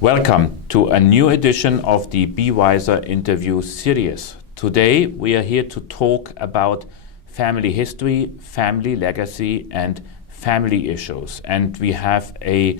Welcome to a new edition of the BeeWyzer interview series. Today we are here to talk about family history, family legacy and family issues. And we have a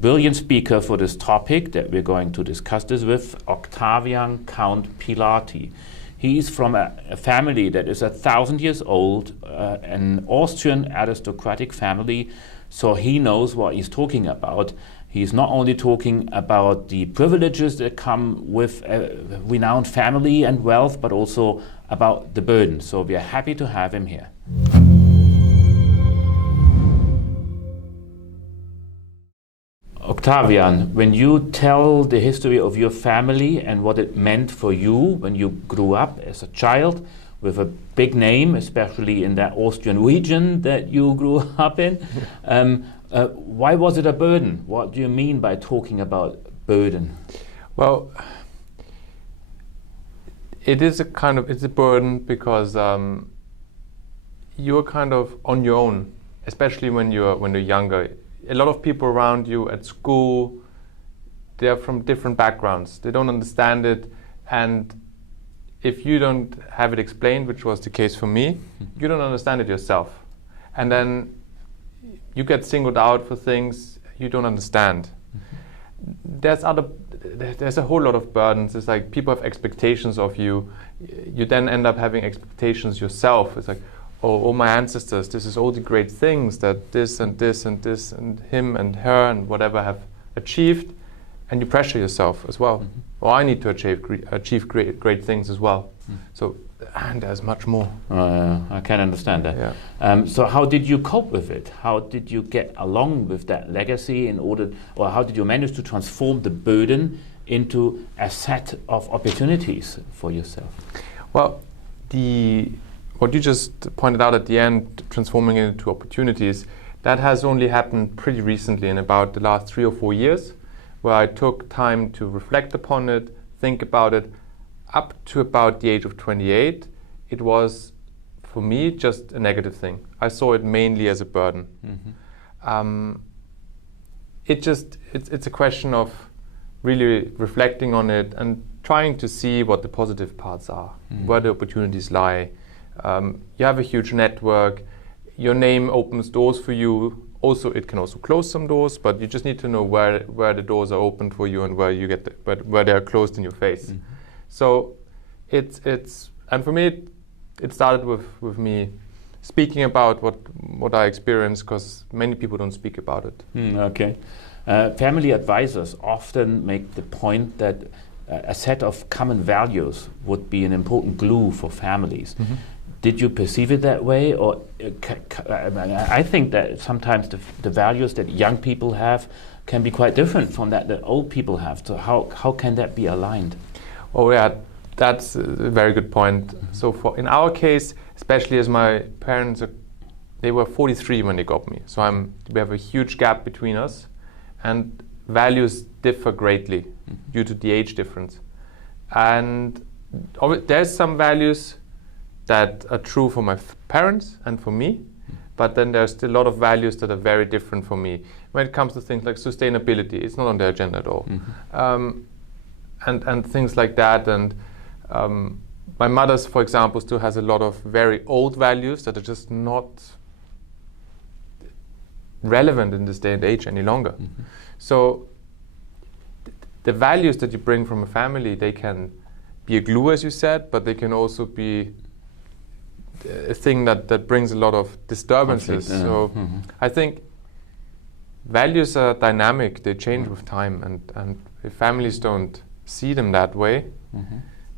brilliant speaker for this topic that we're going to discuss this with, Octavian Count Pilati. He's from a family that is 1,000 years old, an Austrian aristocratic family, so he knows what he's talking about. He's not only talking about the privileges that come with a renowned family and wealth, but also about the burden. So we are happy to have him here. Octavian, when you tell the history of your family and what it meant for you when you grew up as a child with a big name, especially in that Austrian region that you grew up in, why was it a burden? What do you mean by talking about burden? Well, it's a burden because you're kind of on your own, especially when you're younger. A lot of people around you at school, they're from different backgrounds. They don't understand it, and if you don't have it explained, which was the case for me, you don't understand it yourself. And then you get singled out for things you don't understand. There's a whole lot of burdens. It's like people have expectations of you. You then end up having expectations yourself. It's like, oh, all my ancestors, this is all the great things that this and this and this and him and her and whatever have achieved, and you pressure yourself as well. Or I need to achieve great things as well. So, and there's much more. I can understand that. Yeah. So how did you cope with it? How did you get along with that legacy or how did you manage to transform the burden into a set of opportunities for yourself? Well, what you just pointed out at the end, transforming it into opportunities, that has only happened pretty recently in about the last 3 or 4 years, where I took time to reflect upon it, think about it. Up to about the age of 28, it was, for me, just a negative thing. I saw it mainly as a burden. It's a question of really reflecting on it and trying to see what the positive parts are, where the opportunities lie. You have a huge network. Your name opens doors for you. Also, it can also close some doors, but you just need to know where the doors are open for you and where they are closed in your face. So and for me, it started with me speaking about what I experienced, because many people don't speak about it. Okay. Family advisors often make the point that a set of common values would be an important glue for families. Did you perceive it that way, or I think that sometimes the values that young people have can be quite different from that old people have. So how can that be aligned? Oh yeah, that's a very good point. So in our case, especially as my parents, they were 43 when they got me. So we have a huge gap between us, and values differ greatly due to the age difference. And there's some values that are true for my parents and for me, but then there's still a lot of values that are very different for me. When it comes to things like sustainability, it's not on the agenda at all. And things like that. And my mother's, for example, still has a lot of very old values that are just not relevant in this day and age any longer. So the values that you bring from a family, they can be a glue, as you said, but they can also be a thing that brings a lot of disturbances. Conflict, so I think values are dynamic, they change with time, and if families don't see them that way,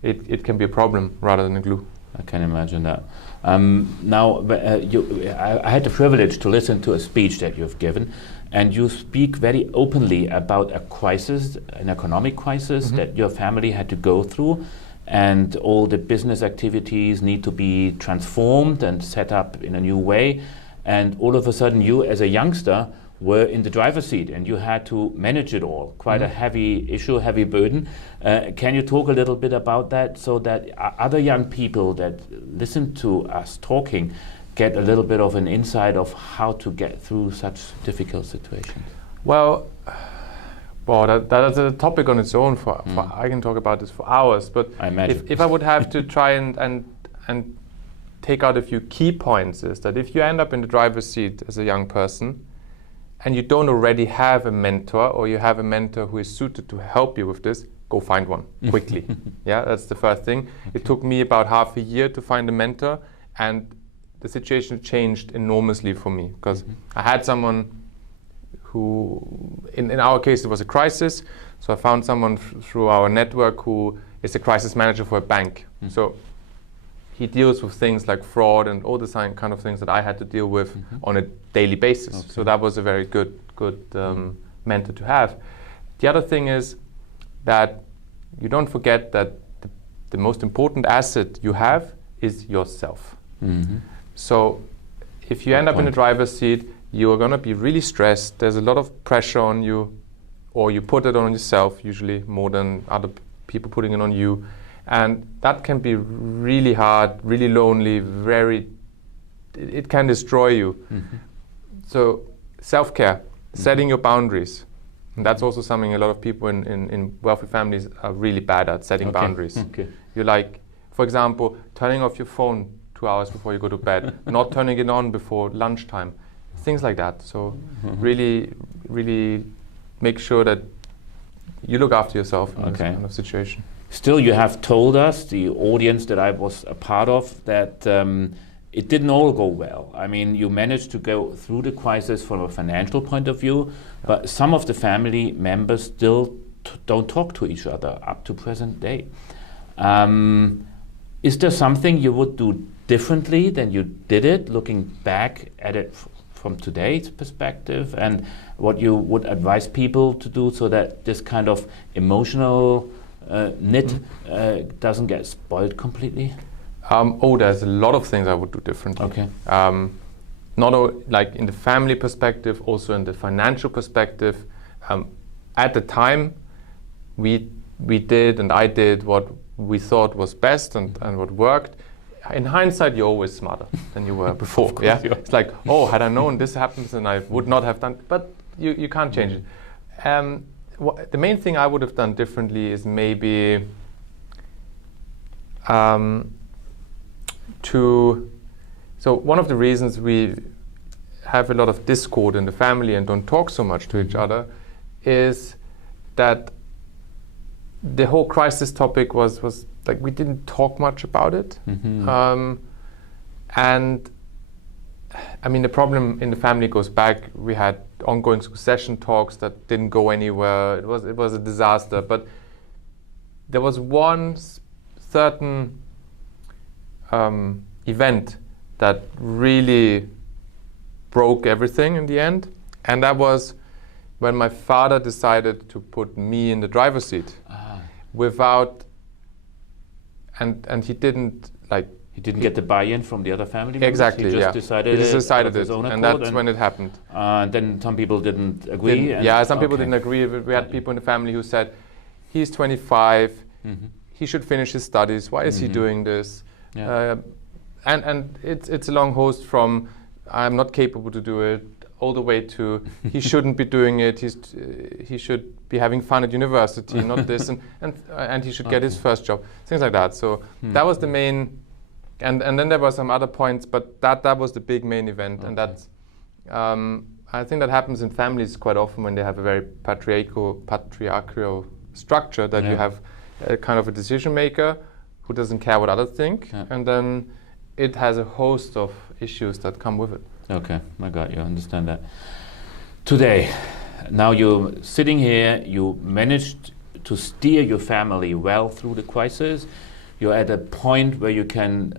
it can be a problem rather than a glue. I can imagine that. Now, I had the privilege to listen to a speech that you've given, and you speak very openly about a crisis, an economic crisis that your family had to go through, and all the business activities need to be transformed and set up in a new way. And all of a sudden, you as a youngster were in the driver's seat and you had to manage it all. Quite a heavy issue, heavy burden. Can you talk a little bit about that so that other young people that listen to us talking get a little bit of an insight of how to get through such difficult situations? Well, Well, that's a topic on its own. For I can talk about this for hours. But I imagine. if I would have to try and take out a few key points, is that if you end up in the driver's seat as a young person, and you don't already have a mentor, or you have a mentor who is suited to help you with this, go find one quickly. Yeah, that's the first thing. Okay. It took me about half a year to find a mentor, and the situation changed enormously for me, because I had someone who, in our case, it was a crisis. So I found someone through our network who is a crisis manager for a bank. So he deals with things like fraud and all the kind of things that I had to deal with on a daily basis. Okay. So that was a very good mentor to have. The other thing is that you don't forget that the most important asset you have is yourself. So if you end up in the driver's seat, you are going to be really stressed. There's a lot of pressure on you, or you put it on yourself, usually more than other people putting it on you. And that can be really hard, really lonely, it can destroy you. So self-care, setting your boundaries. And that's also something a lot of people in wealthy families are really bad at, setting boundaries. You're like, for example, turning off your phone 2 hours before you go to bed, not turning it on before lunchtime, things like that. So really, really make sure that you look after yourself in this kind of situation. Still, you have told us, the audience that I was a part of, that it didn't all go well. I mean, you managed to go through the crisis from a financial point of view, but some of the family members still don't talk to each other up to present day. Is there something you would do differently than you did it, looking back at it from today's perspective, and what you would advise people to do so that this kind of emotional knit doesn't get spoiled completely? There's a lot of things I would do differently. Okay. Not like in the family perspective, also in the financial perspective. At the time, we did and I did what we thought was best and what worked. In hindsight, you're always smarter than you were before. Yeah, it's like, had I known this happens, then I would not have done. But you can't change it. The main thing I would have done differently is maybe so one of the reasons we have a lot of discord in the family and don't talk so much to each other is that the whole crisis topic was like we didn't talk much about it. And I mean, the problem in the family goes back. We had ongoing succession talks that didn't go anywhere. It was a disaster. But there was one certain event that really broke everything in the end, and that was when my father decided to put me in the driver's seat without, and he didn't like. He didn't get the buy-in from the other family members? Exactly, he just decided it, and that's when it happened. Then some people didn't agree? Some people didn't agree. We had people in the family who said, he's 25, he should finish his studies, why is he doing this? And it's a long host from, I'm not capable to do it, all the way to, he shouldn't be doing it, he should be having fun at university, not this, and he should get his first job, things like that. So that was the main. And then there were some other points, but that was the big main event, and that's I think that happens in families quite often when they have a very patriarchal structure, that you have a kind of a decision maker who doesn't care what others think, and then it has a host of issues that come with it. Okay, I got you. I understand that. Today, now you're sitting here, you managed to steer your family well through the crisis. You're at a point where you can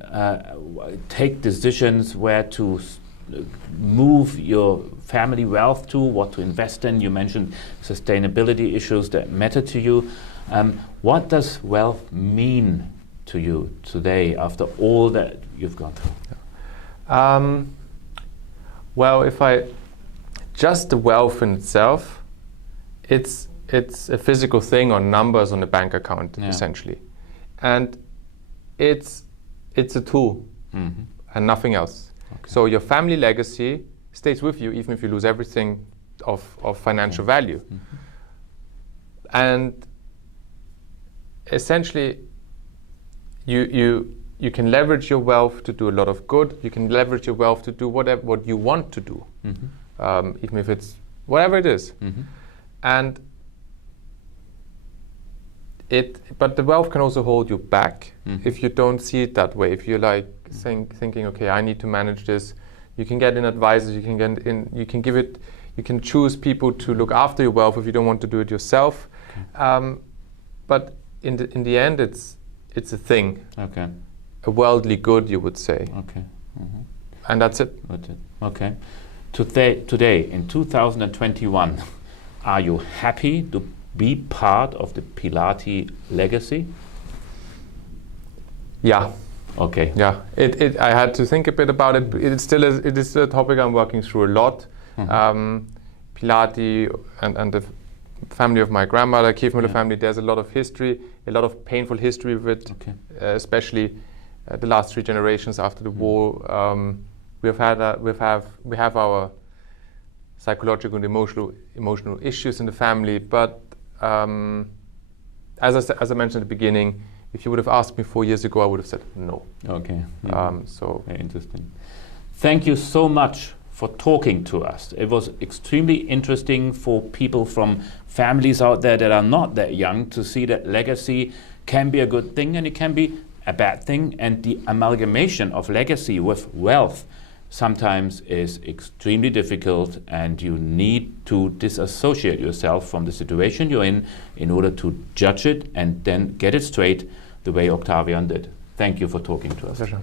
take decisions where to move your family wealth to, what to invest in. You mentioned sustainability issues that matter to you. What does wealth mean to you today after all that you've gone through? Well, just the wealth in itself, it's a physical thing on numbers on a bank account, essentially. And it's a tool and nothing else. Okay. So your family legacy stays with you even if you lose everything of financial value. And essentially, you can leverage your wealth to do a lot of good. You can leverage your wealth to do what you want to do, even if it's whatever it is. And but the wealth can also hold you back if you don't see it that way. If you're like thinking, okay, I need to manage this. You can get in advisors. You can get in. You can give it. You can choose people to look after your wealth if you don't want to do it yourself. But in the end, it's a thing. Okay. A worldly good, you would say. Okay. And that's it. Okay. Today, in 2021, are you happy to be part of the Pilati legacy? Yeah. Okay. Yeah. I had to think a bit about it. It is a topic I'm working through a lot. Pilati and the family of my grandmother, Kiefmüller family, there's a lot of history, a lot of painful history with it, especially the last 3 generations after the war. We have our psychological and emotional issues in the family, but as I mentioned at the beginning, if you would have asked me 4 years ago, I would have said no. Okay. So very interesting. Thank you so much for talking to us. It was extremely interesting for people from families out there that are not that young to see that legacy can be a good thing and it can be a bad thing, and the amalgamation of legacy with wealth sometimes is extremely difficult, and you need to disassociate yourself from the situation you're in order to judge it and then get it straight the way Octavian did. Thank you for talking to us. Pleasure.